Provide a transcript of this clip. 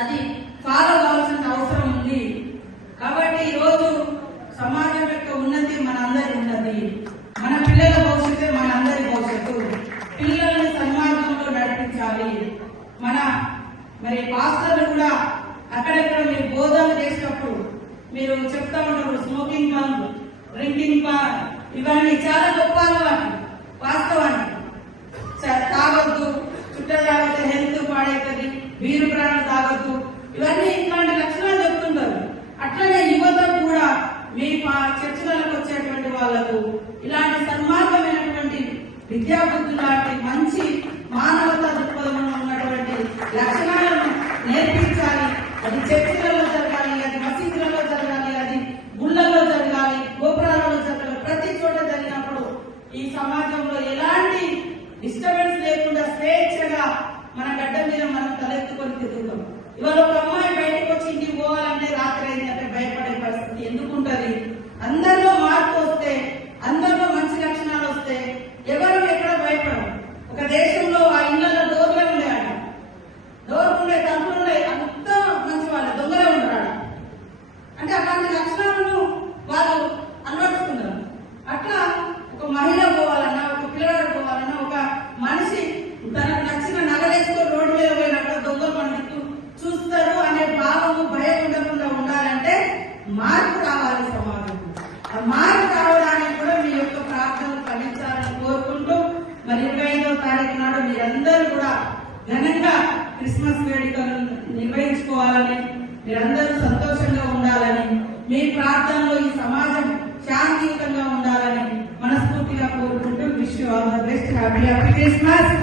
అది ఫాలో అవ్వాల్సిన అవసరం ఉంది. కాబట్టి ఈరోజు సమాజం యొక్క ఉన్నతి మనందరి ఉన్నది మన పిల్లల భవిష్యత్తు మనందరి భవిష్యత్తు. పిల్లల్ని సన్మార్గంలో నడిపించాలి. మన మరి పాస్టర్లు కూడా అక్కడెక్కడ మీరు బోధన చేసినప్పుడు మీరు చెప్తా ఉంటారు స్మోకింగ్ పాన్ డ్రింకింగ్ పాన్ ఇవన్నీ చాలా గొప్ప పాడైతుంది వీరు ప్రాణం తాగొద్దు ఇవన్నీ ఇట్లాంటి లక్షణాలు చెప్తుంటారు. అట్లనే యువతకు కూడా మీ మా చర్చలకు వచ్చేటువంటి వాళ్ళకు ఇలాంటి సన్మార్గమైనటువంటి విద్యాబుద్ధి లాంటి మంచి మానవతా దృక్పథంలో ఉన్నటువంటి లక్షణాలను నేర్పించాలి. అది చర్చిలలో జరగాలి అది మసీదులలో జరగాలి అది గుళ్ళలో జరగాలి గోపురాలలో జరగాలి. ప్రతి చోట జరిగినప్పుడు ఈ సమాజంలో ఎలాంటి డిస్టర్బెన్స్ లేకుండా స్వేచ్ఛగా మన మనం এবার আমরা మార్పు రావాలి సమాజంలో ఆ మార్పు రావడానికి కూడా మీ యొక్క ప్రార్థనలు ఫలించాలని కోరుకుంటూ మరి ఇరవై ఐదో తారీఖు నాడు మీరందరూ కూడా ఘనంగా క్రిస్మస్ వేడుకలు నిర్వహించుకోవాలని మీరందరూ సంతోషంగా ఉండాలని మీ ప్రార్థనలో ఈ సమాజం శాంతియుతంగా ఉండాలని మనస్ఫూర్తిగా కోరుకుంటూ wish all the best. Happy happy Christmas.